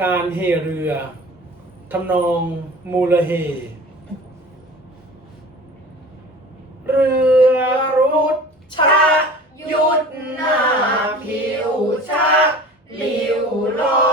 การเฮเรือทำนองมูลเฮ เรือรุดชะยุดหน้าผิวชะหลิวลอ